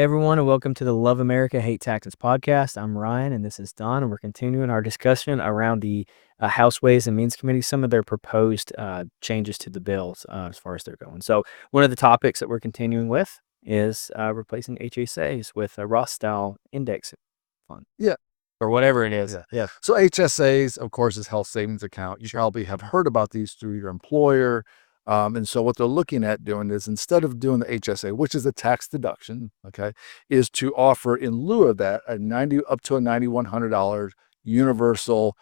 Hey everyone, and welcome to the Love America Hate Taxes podcast. I'm Ryan, and this is Don, and we're continuing our discussion around the House Ways and Means Committee, some of their proposed changes to the bills as far as they're going. So, one of the topics that we're continuing with is replacing HSAs with a Roth style index fund Yeah. or whatever it is. Yeah. So HSAs, of course, is health savings account. You probably have heard about these through your employer. And so what they're looking at doing is instead of doing the HSA, which is a tax deduction, okay, is to offer in lieu of that a 90 up to a $9,100 universal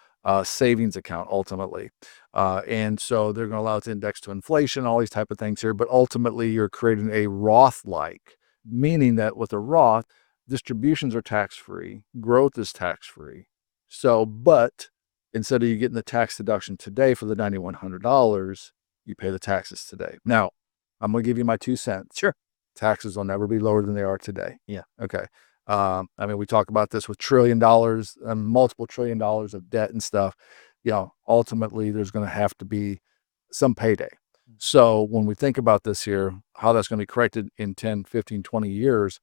savings account ultimately. And so they're going to allow it to index to inflation, all these type of things here. But ultimately, you're creating a Roth-like, meaning that with a Roth, distributions are tax-free, growth is tax-free. So, but instead of you getting the tax deduction today for the $9,100, you pay the taxes today. Now, I'm going to give you my 2 cents. Sure. Taxes will never be lower than they are today. Yeah. Okay. I mean, we talk about this with $1 trillion and multiple $1 trillion of debt and stuff. Ultimately, there's going to have to be some payday. So when we think about this here, how that's going to be corrected in 10, 15, 20 years,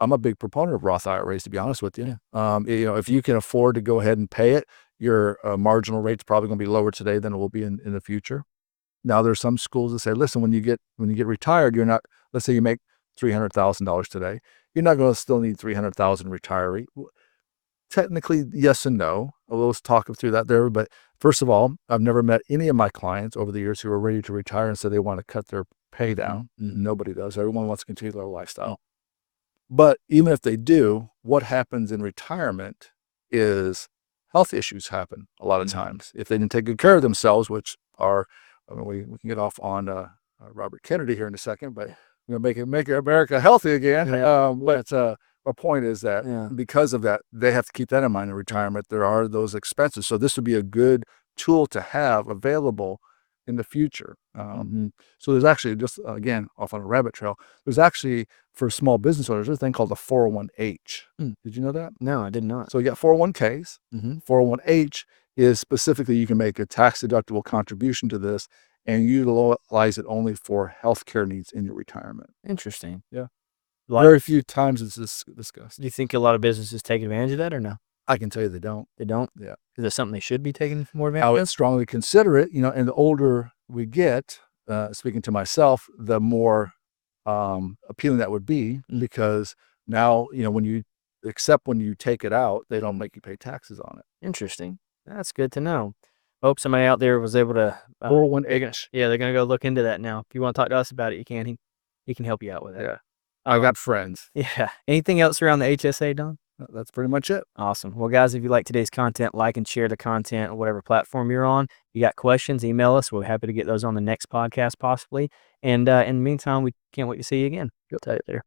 I'm a big proponent of Roth IRAs, to be honest with you. If you can afford to go ahead and pay it, your marginal rate's probably going to be lower today than it will be in the future. Now, there's some schools that say, listen, when you get retired, you're not. Let's say you make $300,000 today, you're not going to still need 300,000 retiree. Technically, yes and no. Let's talk through that there. But first of all, I've never met any of my clients over the years who are ready to retire and say they want to cut their pay down. Nobody does. Everyone wants to continue their lifestyle. But even if they do, what happens in retirement is health issues happen a lot of times. If they didn't take good care of themselves, which are, I mean, we can get off on Robert Kennedy here in a second, but make America healthy again. My point is that because of that, they have to keep that in mind in retirement. There are those expenses. So this would be a good tool to have available in the future. So there's actually, just again, off on a rabbit trail, there's actually, for small business owners, there's a thing called the 401h. Did you know that? No, I did not. So you got 401ks. 401h is specifically you can make a tax deductible contribution to this and utilize it only for healthcare needs in your retirement. Interesting. Yeah. Like, Very few times it's discussed. do you think a lot of businesses take advantage of that or no? I can tell you they don't. They don't? Yeah. Is it something they should be taking more advantage I of? would strongly consider it, and the older we get, speaking to myself, the more appealing that would be, because now, when you take it out, they don't make you pay taxes on it. Interesting. That's good to know. Hope somebody out there was able to. Or when English. Yeah, they're gonna go look into that now. If you want to talk to us about it, you can. He can help you out with it. Yeah. I've got friends. Yeah. Anything else around the HSA, Don? That's pretty much it. Awesome. Well, guys, if you like today's content, like and share the content on whatever platform you're on. You got questions, email us. We're happy to get those on the next podcast, possibly. And in the meantime, we can't wait to see you again. Talk to you later.